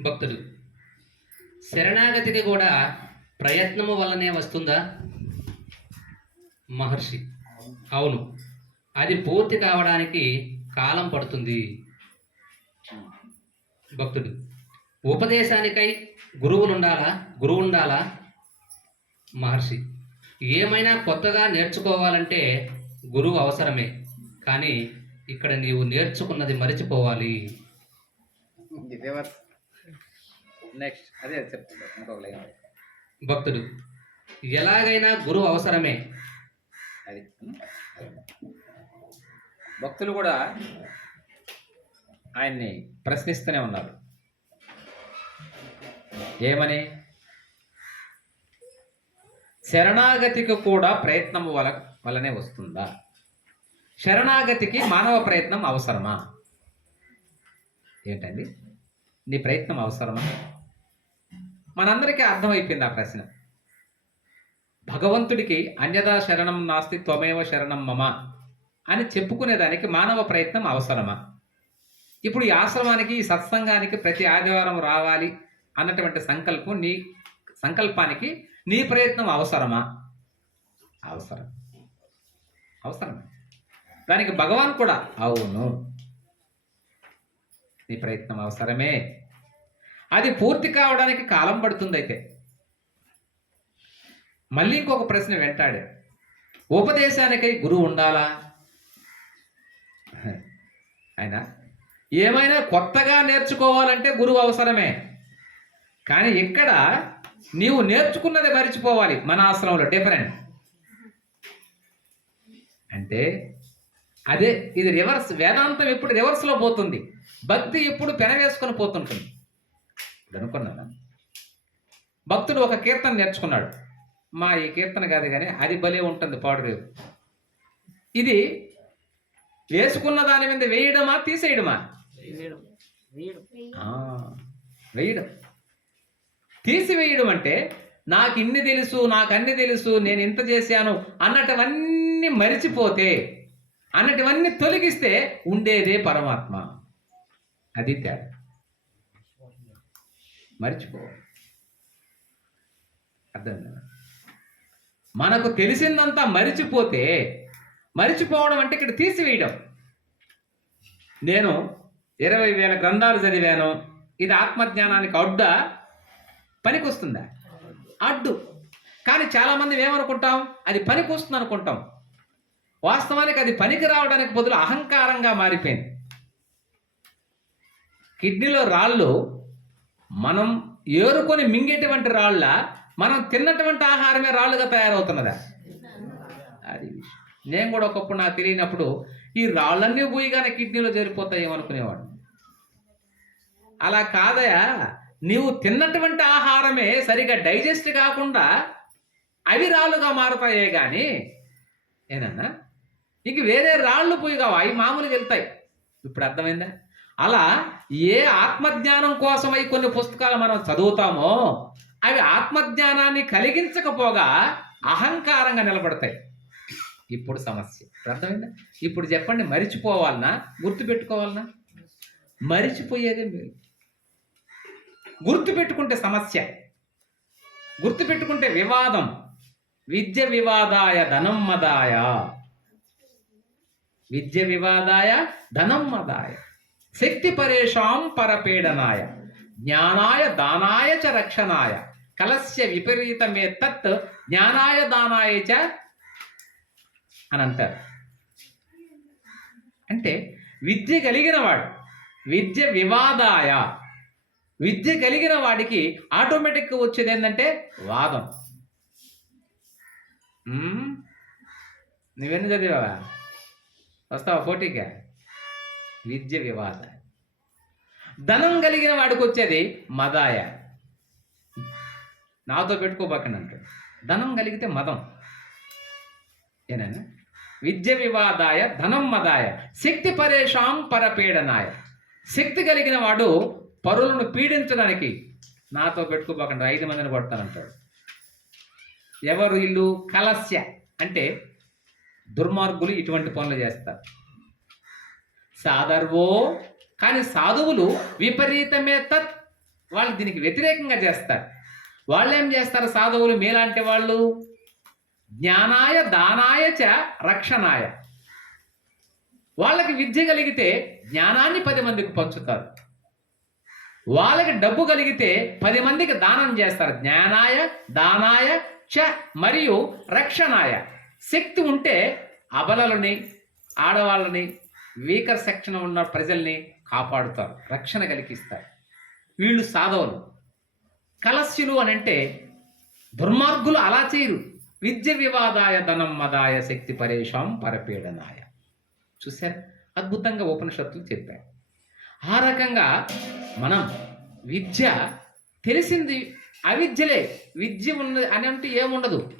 భక్తుడు శరణాగతికి కూడా ప్రయత్నము వల్లనే వస్తుందా? మహర్షి. అవును. అది పూర్తి కావడానికి కాలం పడుతుంది. భక్తుడు. ఉపదేశానికై గురువులు ఉండాలా? గురువు ఉండాలా? మహర్షి. ఏమైనా కొత్తగా నేర్చుకోవాలంటే గురువు అవసరమే. కానీ ఇక్కడ నీవు నేర్చుకున్నది మరిచిపోవాలి. నెక్స్ట్ అదే చెప్తాను ఇంకొక లైన్. భక్తుడు ఎలాగైనా గురువు అవసరమే. అది భక్తులు కూడా ఆయన్ని ప్రశ్నిస్తూనే ఉన్నారు. ఏమని? శరణాగతికి కూడా ప్రయత్నం వల వలనే వస్తుందా? శరణాగతికి మానవ ప్రయత్నం అవసరమా? ఏంటండి? నీ ప్రయత్నం అవసరమా? మనందరికీ అర్థమైపోయింది ఆ ప్రశ్న. భగవంతుడికి అన్యదా శరణం నాస్తి త్వమేవ శరణం మమ అని చెప్పుకునేదానికి మానవ ప్రయత్నం అవసరమా? ఇప్పుడు ఈ ఆశ్రమానికి ఈ సత్సంగానికి ప్రతి ఆదివారం రావాలి అన్నటువంటి సంకల్పం నీ సంకల్పానికి నీ ప్రయత్నం అవసరమా? అవసరం. అవసరం దానికి భగవాన్ కూడా అవును. నీ ప్రయత్నం అవసరమే. అది పూర్తి కావడానికి కాలం పడుతుంది అయితే. మళ్ళీ ఇంకొక ప్రశ్న వెంటాడే. ఉపదేశానికై గురువు ఉండాలా? ఆయన ఏమైనా కొత్తగా నేర్చుకోవాలంటే గురువు అవసరమే. కానీ ఇక్కడ నీవు నేర్చుకున్నది మర్చిపోవాలి మన ఆశ్రమంలో డిఫరెంట్ అంటే అదే ఇది రివర్స్ వేదాంతం ఎప్పుడు రివర్స్లో పోతుంది. భక్తి ఎప్పుడు పెనవేసుకొని పోతుంటుంది. ఇప్పుడు అనుకున్నాను. భక్తుడు ఒక కీర్తన నేర్చుకున్నాడు. మా ఈ కీర్తన కాదు కానీ అది భలే ఉంటుంది పాడు ఇది వేసుకున్న దాని మీద వేయడమా తీసేయడమా? వేయడం. తీసివేయడం అంటే నాకు ఇన్ని తెలుసు నాకు అన్ని తెలుసు నేను ఇంత చేశాను అన్నటివన్నీ మరిచిపోతే అన్నటివన్నీ తొలగిస్తే ఉండేదే పరమాత్మ. అది తేడా. మరిచిపోవాలి అర్థం మనకు తెలిసిందంతా మరిచిపోతే మరిచిపోవడం అంటే ఇక్కడ తీసివేయడం. నేను ఇరవై వేల గ్రంథాలు చదివాను. ఇది ఆత్మజ్ఞానానికి అడ్డ పనికొస్తుందా? అడ్డు. కానీ చాలామంది ఏమనుకుంటాం? అది పనికొస్తుంది అనుకుంటాం. వాస్తవానికి అది పనికి రావడానికి బదులు అహంకారంగా మారిపోయింది. కిడ్నీలో రాళ్ళు మనం ఏరుకొని మింగేటువంటి రాళ్ళ మనం తిన్నటువంటి ఆహారమే రాళ్ళుగా తయారవుతున్నదా? అది విషయం. నేను కూడా ఒకప్పుడు నాకు తెలియనప్పుడు ఈ రాళ్ళన్నీ పోయిగానే కిడ్నీలో చేరిపోతాయేమో అనుకునేవాడు అలా కాదయా నీవు తిన్నటువంటి ఆహారమే సరిగా డైజెస్ట్ కాకుండా అవి రాళ్ళుగా మారుతాయే కానీ ఏనన్నా? ఇంక వేరే రాళ్ళు పోయి కావు అవి మామూలుగా వెళ్తాయి. ఇప్పుడు అర్థమైందా? అలా ఏ ఆత్మజ్ఞానం కోసమై కొన్ని పుస్తకాలు మనం చదువుతామో అవి ఆత్మజ్ఞానాన్ని కలిగించకపోగా అహంకారంగా నిలబడతాయి. ఇప్పుడు సమస్య. అర్థమైందా? ఇప్పుడు చెప్పండి మరిచిపోవాలనా? గుర్తుపెట్టుకోవాలనా? మరిచిపోయేదే మీరు గుర్తుపెట్టుకుంటే సమస్య. గుర్తుపెట్టుకుంటే వివాదం. విద్య వివాదాయ ధనం మదాయ విద్య వివాదాయ ధనం మదాయ శక్తి పరేషాం పరపీడనాయ జ్ఞానాయ దానాయ చ రక్షణాయ. కలస్య విపరీతమే తత్ జ్ఞానాయ దానాయ చ అని అంటారు. అంటే విద్య కలిగిన వాడు విద్య వివాదాయ. విద్య కలిగిన వాడికి ఆటోమేటిక్గా వచ్చేది ఏంటంటే వాదం. నువ్వెన్ని చదివావా? వస్తావా పోటీగా విద్య వివాద. ధనం కలిగిన వాడికి వచ్చేది మదాయ. నాతో పెట్టుకోబాకండి అంటాడు. ధనం కలిగితే మదం. ఏనా విద్య వివాదాయ ధనం మదాయ. శక్తి పరేషాం పరపీడనాయ. శక్తి కలిగిన వాడు పరులను పీడించడానికి నాతో పెట్టుకోబోకండి ఐదు మందిని కొడతానంటాడు. ఎవరు ఇల్లు? కలస్య. అంటే దుర్మార్గులు ఇటువంటి పనులు చేస్తారు. సాధర్వో. కానీ సాధువులు విపరీతమే తత్ వాళ్ళు దీనికి వ్యతిరేకంగా చేస్తారు. వాళ్ళు ఏం చేస్తారు సాధువులు? మీలాంటి వాళ్ళు జ్ఞానాయ దానాయ చ రక్షణాయ. వాళ్ళకి విద్య కలిగితే జ్ఞానాన్ని పది మందికి పంచుతారు. వాళ్ళకి డబ్బు కలిగితే పది మందికి దానం చేస్తారు. జ్ఞానాయ దానాయ చ మరియు రక్షణాయ. శక్తి ఉంటే అబలలని ఆడవాళ్ళని వీకర్ సెక్షన్ ఉన్న ప్రజల్ని కాపాడుతారు రక్షణ కలిగిస్తారు. వీళ్ళు సాధవులు. కలస్యులు అని అంటే దుర్మార్గులు అలా చేయరు. విద్య వివాదాయ ధనం మదాయ శక్తి పరేషాం పరపీడనాయ. చూశారు? అద్భుతంగా ఉపనిషత్తులు చెప్పారు. ఆ రకంగా మనం విద్య తెలిసింది అవిద్యలే. విద్య ఉన్నది అని అంటే ఏముండదు.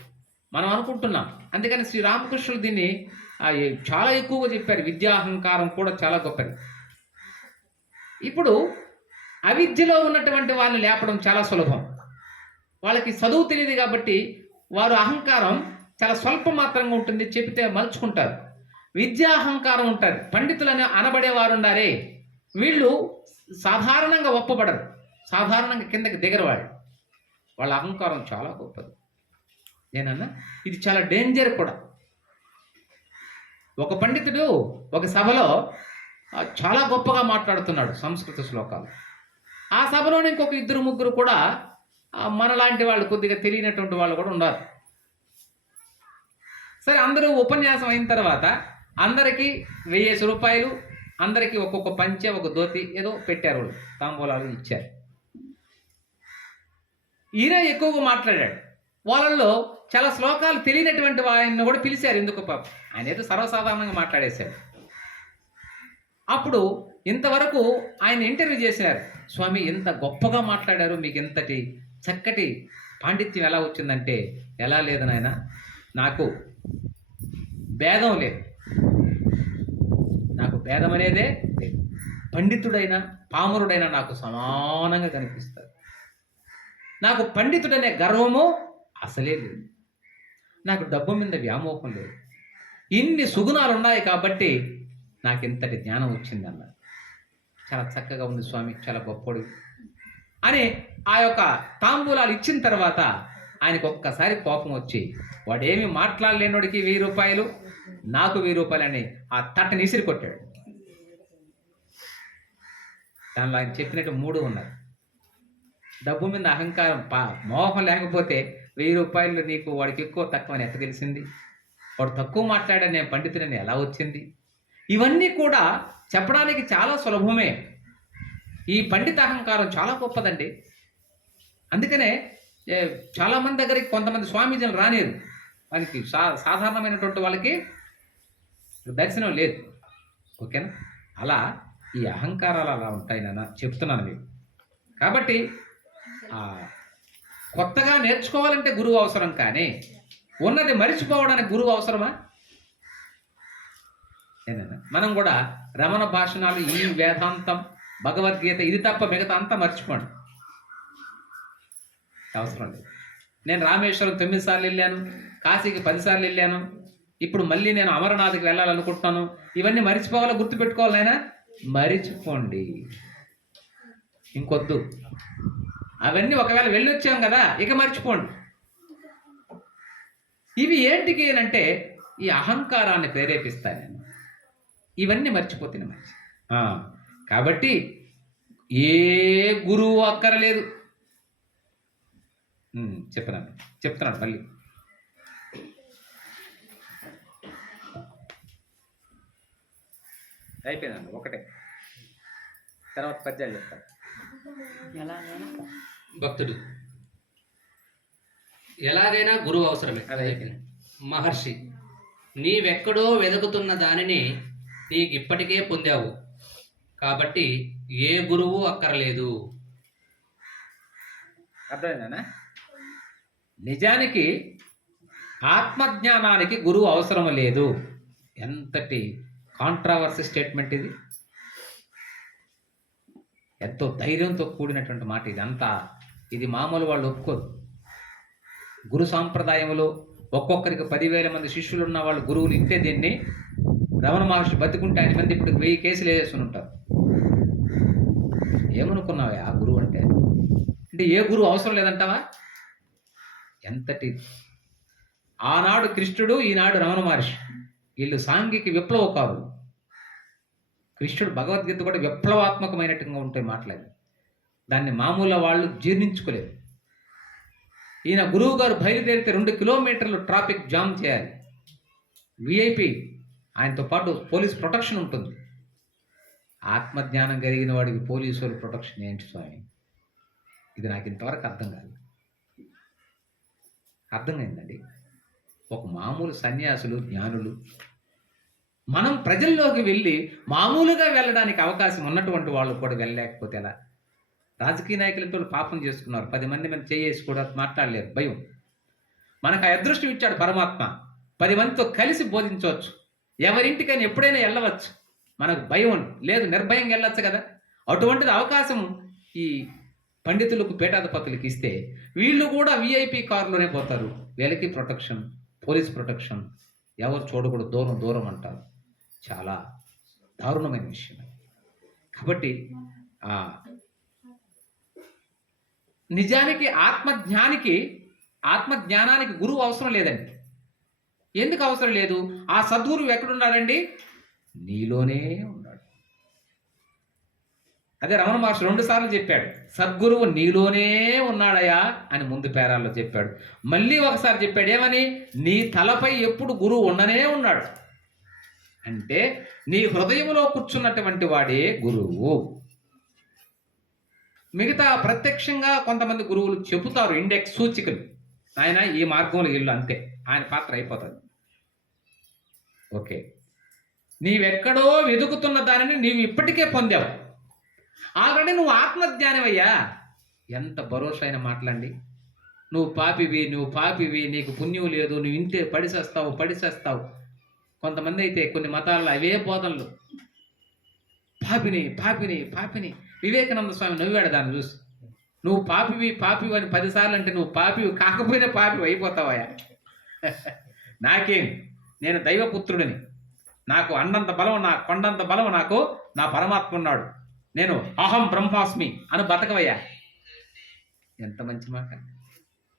మనం అనుకుంటున్నాం. అందుకని శ్రీరామకృష్ణుడు దీన్ని చాలా ఎక్కువగా చెప్పారు విద్యాహంకారం కూడా చాలా గొప్పది. ఇప్పుడు అవిద్యలో ఉన్నటువంటి వాళ్ళని లేపడం చాలా సులభం. వాళ్ళకి చదువు తెలియదు కాబట్టి వారు అహంకారం చాలా స్వల్ప మాత్రంగా ఉంటుంది చెబితే మలుచుకుంటారు. విద్యా అహంకారం ఉంటుంది పండితులని అనబడేవారు ఉండారే. వీళ్ళు సాధారణంగా ఒప్పబడరు. సాధారణంగా కిందకి దిగరు వాళ్ళు వాళ్ళ అహంకారం చాలా గొప్పది. నేనన్నా ఇది చాలా డేంజర్ కూడా. ఒక పండితుడు ఒక సభలో చాలా గొప్పగా మాట్లాడుతున్నాడు సంస్కృత శ్లోకాలు. ఆ సభలోని ఇంకొక ఇద్దరు ముగ్గురు కూడా మనలాంటి వాళ్ళు కొద్దిగా తెలియనటువంటి వాళ్ళు కూడా ఉన్నారు. సరే అందరూ ఉపన్యాసం అయిన తర్వాత అందరికీ వెయ్యేసి రూపాయలు అందరికీ ఒక్కొక్క పంచె ఒక ధోతి ఏదో పెట్టారు వాళ్ళు తాంబూలాలు ఇచ్చారు. ఈయన ఎక్కువగా మాట్లాడాడు. వాళ్ళల్లో చాలా శ్లోకాలు తెలియనటువంటి ఆయన్ని కూడా పిలిచారు ఎందుకు పాప? ఆయన ఏదో సర్వసాధారణంగా మాట్లాడేశాడు. అప్పుడు ఇంతవరకు ఆయన ఇంటర్వ్యూ చేశారు స్వామి ఇంత గొప్పగా మాట్లాడారు మీకు ఇంతటి చక్కటి పాండిత్యం ఎలా వచ్చిందంటే ఎలా లేదు నాయన నాకు భేదం లేదు. నాకు భేదం అనేదే లేదు. పండితుడైన పామరుడైన నాకు సమానంగా కనిపిస్తారు నాకు పండితుడనే గర్వము అసలే లేదు. నాకు డబ్బు మీద వ్యామోహం లేదు. ఇన్ని సుగుణాలు ఉన్నాయి కాబట్టి నాకు ఇంతటి జ్ఞానం వచ్చిందన్న. చాలా చక్కగా ఉంది స్వామి చాలా గొప్పడు. అని ఆ యొక్క తాంబూలాలు ఇచ్చిన తర్వాత ఆయనకు ఒక్కసారి కోపం వచ్చి వాడు మాట్లాడలేనోడికి వెయ్యి రూపాయలు నాకు వెయ్యి రూపాయలు అని ఆ తట్టని ఇసిరి కొట్టాడు. దానిలో ఆయన చెప్పినట్టు మూడు ఉన్నాయి డబ్బు మీద అహంకారం పా మోహం లేకపోతే వెయ్యి రూపాయలు నీకు వాడికి ఎక్కువ తక్కువ అని ఎట్ట తెలిసింది? వాడు తక్కువ మాట్లాడనే పండితుడని ఎలా వచ్చింది? ఇవన్నీ కూడా చెప్పడానికి చాలా సులభమే. ఈ పండిత అహంకారం చాలా గొప్పదండి. అందుకనే చాలామంది దగ్గరికి కొంతమంది స్వామీజీలు రానిరు. వాళ్ళకి సా సాధారణమైనటువంటి వాళ్ళకి దర్శనం లేదు. ఓకేనా? అలా ఈ అహంకారాలు అలా ఉంటాయి నాన్న. చెప్తున్నాను మీకు. కాబట్టి కొత్తగా నేర్చుకోవాలంటే గురువు అవసరం కానీ ఉన్నది మరిచిపోవడానికి గురువు అవసరమా? మనం కూడా రమణ భాషణాలు ఈ వేదాంతం భగవద్గీత ఇది తప్ప మిగతా అంతా మర్చిపోండి. అవసరం లేదు. నేను రామేశ్వరం తొమ్మిది సార్లు వెళ్ళాను కాశీకి పదిసార్లు వెళ్ళాను ఇప్పుడు మళ్ళీ నేను అమరనాథ్కి వెళ్ళాలనుకుంటున్నాను. ఇవన్నీ మర్చిపోవాలో గుర్తుపెట్టుకోవాలి నాయనా? మరిచిపోండి. ఇంకొద్దు. అవన్నీ ఒకవేళ వెళ్ళొచ్చాం కదా ఇక మర్చిపోండి. ఇవి ఏంటికి అంటే ఈ అహంకారాన్ని ప్రేరేపిస్తాను నేను. ఇవన్నీ మర్చిపోతే మంచి కాబట్టి ఏ గురువు అక్కరలేదు. ఉమ్, చెప్పినాను చెప్తున్నాను మళ్ళీ. అయిపోయిందండి ఒకటే. తర్వాత పద్యాలు చెప్తాను. భక్తుడు. ఎలాగైనా గురువు అవసరమే. మహర్షి నీవెక్కడో వెతుకుతున్న దానిని నీకిప్పటికే పొందావు. కాబట్టి ఏ గురువు అక్కర్లేదు. అర్థమైందా నిజానికి ఆత్మజ్ఞానానికి గురువు అవసరం లేదు. ఎంతటి కాంట్రావర్సీ స్టేట్మెంట్ ఇది? ఎంతో ధైర్యంతో కూడినటువంటి మాట ఇదంతా. ఇది మామూలు వాళ్ళు ఒప్పుకోరు. గురు సాంప్రదాయంలో ఒక్కొక్కరికి పదివేల మంది శిష్యులు ఉన్న వాళ్ళు గురువులు ఇంతే దీన్ని రమణ మహర్షి బతికుంటే ఆయన మంది ఇప్పుడు వెయ్యి కేసులు వేసేసుకుని ఉంటారు. ఏమనుకున్నావే ఆ గురువు అంటే? అంటే ఏ గురువు అవసరం లేదంటావా? ఎంతటి ఆనాడు కృష్ణుడు ఈనాడు రమణ మహర్షి. వీళ్ళు సాంఘిక విప్లవకారులు. కృష్ణుడు భగవద్గీత కూడా విప్లవాత్మకమైనట్టుగా ఉంటాయి మాట్లాడి. దాన్ని మామూలు వాళ్ళు జీర్ణించుకోలేరు. ఈయన గురువు గారు బయలుదేరితే రెండు కిలోమీటర్లు ట్రాఫిక్ జామ్ చేయాలి. విఐపి ఆయనతో పాటు పోలీస్ ప్రొటెక్షన్ ఉంటుంది. ఆత్మజ్ఞానం కలిగిన వాడికి పోలీసు వాళ్ళ ప్రొటెక్షన్ ఏంటి స్వామి? ఇది నాకు ఇంతవరకు అర్థం కాదు. అర్థమైందండి? ఒక మామూలు సన్యాసులు జ్ఞానులు మనం ప్రజల్లోకి వెళ్ళి మామూలుగా వెళ్ళడానికి అవకాశం ఉన్నటువంటి వాళ్ళు కూడా వెళ్ళలేకపోతే ఎలా? రాజకీయ నాయకులతో పాపం చేసుకున్నారు. పది మంది మేము చేయేసి కూడా మాట్లాడలేరు. భయం. మనకు ఆ అదృష్టం ఇచ్చాడు పరమాత్మ. పది మందితో కలిసి బోధించవచ్చు. ఎవరింటికైనా ఎప్పుడైనా వెళ్ళవచ్చు. మనకు భయం లేదు నిర్భయంగా వెళ్ళొచ్చు కదా. అటువంటిది అవకాశం ఈ పండితులకు పీఠాధిపతులకు ఇస్తే వీళ్ళు కూడా విఐపి కారులోనే పోతారు. వీళ్ళకి ప్రొటెక్షన్ పోలీస్ ప్రొటెక్షన్ ఎవరు చూడకూడదు దూరం దూరం అంటారు. చాలా దారుణమైన విషయం కాబట్టి నిజానికి ఆత్మజ్ఞానికి ఆత్మజ్ఞానానికి గురువు అవసరం లేదండి. ఎందుకు అవసరం లేదు? ఆ సద్గురువు ఎక్కడున్నాడండి? నీలోనే ఉన్నాడు. అదే రమణ మహర్షి రెండు సార్లు చెప్పాడు సద్గురువు నీలోనే ఉన్నాడయా? అని ముందు పేరాల్లో చెప్పాడు. మళ్ళీ ఒకసారి చెప్పాడు ఏమని? నీ తలపై ఎప్పుడు గురువు ఉండనే ఉన్నాడు. అంటే నీ హృదయంలో కూర్చున్నటువంటి వాడే గురువు. మిగతా ప్రత్యక్షంగా కొంతమంది గురువులు చెబుతారు ఇండెక్స్ సూచికలు. ఆయన ఈ మార్గంలో ఇల్లు అంతే. ఆయన పాత్ర అయిపోతుంది ఓకే. నీవెక్కడో వెతుకుతున్న దానిని నీవు ఇప్పటికే పొందావు. ఆల్రెడీ నువ్వు ఆత్మజ్ఞానమయ్యా ఎంత భరోసా అయిన మాట్లాడి. నువ్వు పాపివి నువ్వు పాపివి నీకు పుణ్యం లేదు నువ్వు ఇంతే పడిసేస్తావు పడిసేస్తావు. కొంతమంది అయితే కొన్ని మతాల్లో అవే బోధనలు. పాపిని పాపిని పాపిని. వివేకానంద స్వామి నవ్వాడు దాన్ని చూసి. నువ్వు పాపివి పాపివి అని పదిసార్లు అంటే నువ్వు పాపివి కాకపోయినా పాపివి అయిపోతావయ్యా. నాకేం? నేను దైవపుత్రుడిని. నాకు అన్నంత బలం నా కొండంత బలం నాకు నా పరమాత్మ ఉన్నాడు. నేను అహం బ్రహ్మాస్మి అని బతకవయ్యా. ఎంత మంచి మాట.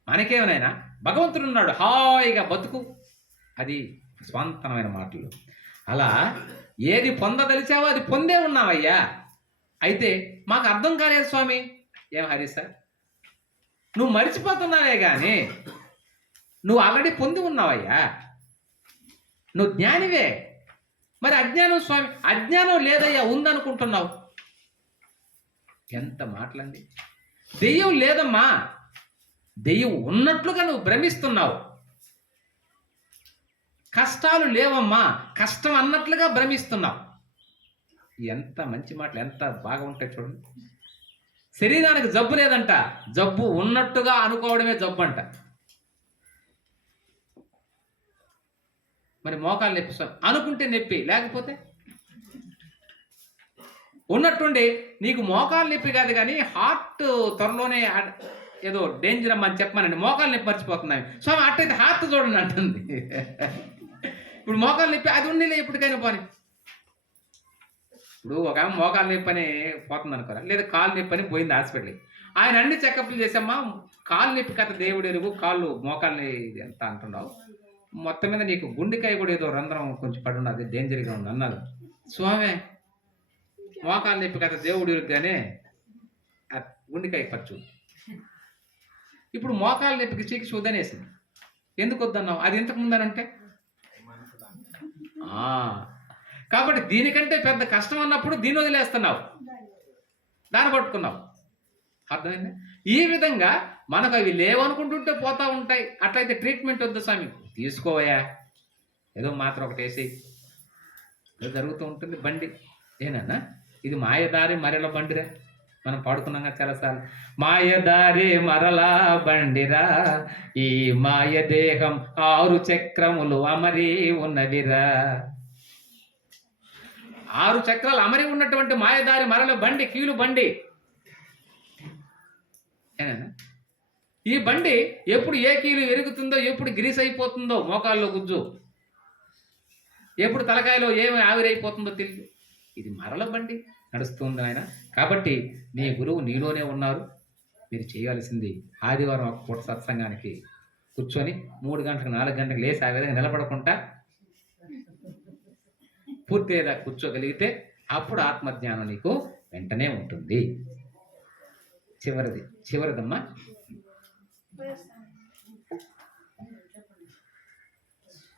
మనకేమనైనా భగవంతుడు ఉన్నాడు. హాయిగా బతుకు. అది స్వాంతనమైన మాటలు. అలా ఏది పొందదలిచావో అది పొందే ఉన్నావయ్యా. అయితే మాకు అర్థం కాలేదు స్వామి. ఏం హరి సార్? నువ్వు మర్చిపోతున్నావే కానీ నువ్వు ఆల్రెడీ పొంది ఉన్నావయ్యా. నువ్వు జ్ఞానివే. మరి అజ్ఞానం స్వామి అజ్ఞానం లేదయ్యా ఉందనుకుంటున్నావు. ఎంత మాటలండి. దెయ్యం లేదమ్మా. దెయ్యం ఉన్నట్లుగా నువ్వు భ్రమిస్తున్నావు. కష్టాలు లేవమ్మా. కష్టం అన్నట్లుగా భ్రమిస్తున్నావు. ఎంత మంచి మాటలు ఎంత బాగా ఉంటాయి చూడండి. శరీరానికి జబ్బు లేదంట. జబ్బు ఉన్నట్టుగా అనుకోవడమే జబ్బు అంట. మరి మోకాలు నొప్పిస్తాం అనుకుంటే నొప్పి లేకపోతే? ఉన్నట్టుండి నీకు మోకాలు నొప్పి కాదు కానీ హార్ట్ త్వరలోనే ఏదో డేంజర్ అమ్మని అని చెప్పమనండి. మోకాలు నొప్పి మర్చిపోతున్నాయి. స్వామి అట్టయితే హార్ట్ చూడండి అంటుంది. ఇప్పుడు మోకాలు నొప్పి అది ఉండిలే ఎప్పటికైనా పోనీ. ఇప్పుడు ఒక ఆమె మోకాలు నొప్పి అని పోతుంది అనుకోరా లేదా కాలు నొప్పి అని పోయింది హాస్పిటల్కి. ఆయన అన్ని చెకప్లు చేసామ్మా కాలు నొప్పి కథ దేవుడు ఎరుగు కాళ్ళు మోకాల్ని ఎంత అంటున్నావు. మొత్తం మీద నీకు గుండెకాయ కూడా ఏదో రంధ్రం కొంచెం పడి ఉన్నది డేంజర్గా ఉంది అన్నారు స్వామి మోకాలు నొప్పి కథ దేవుడు ఎరుగ్గానే గుండెకాయ ఖర్చు ఇప్పుడు మోకాలు నొప్పికి చీకి వద్దనేసింది ఎందుకు వద్దన్నావు? అది ఎంతకు ముందనంటే ఆ, కాబట్టి దీనికంటే పెద్ద కష్టం అన్నప్పుడు దీన్ని వదిలేస్తున్నావు. దాన్ని పట్టుకున్నావు. అర్థమైంది? ఈ విధంగా మనకు అవి లేవనుకుంటుంటే పోతా ఉంటాయి. అట్లయితే ట్రీట్మెంట్ వద్దు స్వామి. తీసుకోవయా ఏదో మాత్రం ఒకటి వేసి ఏదో జరుగుతూ ఉంటుంది బండి. ఏనన్నా? ఇది మాయదారి మరల బండిరా. మనం పాడుకున్నాం కదా చాలాసార్లు. మాయదారి మరలా బండిరా. ఈ మాయ దేహం ఆరు చక్రములు అమరి ఉన్నవిరా. ఆరు చక్రాలు అమరి ఉన్నటువంటి మాయదారి మరల బండి కీలు బండి. ఈ బండి ఎప్పుడు ఏ కీలు ఎరుగుతుందో ఎప్పుడు గ్రీస్ అయిపోతుందో మోకాల్లో గుజ్జు. ఎప్పుడు తలకాయలో ఏమి ఆవిరైపోతుందో తెలియదు ఇది మరల బండి నడుస్తుంది ఆయన కాబట్టి నీ గురువు నీలోనే ఉన్నారు. మీరు చేయవలసింది ఆదివారం ఒక పూట సత్సంగానికి కూర్చొని మూడు గంటలకు నాలుగు గంటలకు లేచి ఆ విధంగా నిలబడకుండా పూర్తిగా కూర్చోగలిగితే అప్పుడు ఆత్మజ్ఞానం నీకు వెంటనే ఉంటుంది. చివరిది చివరిదమ్మా.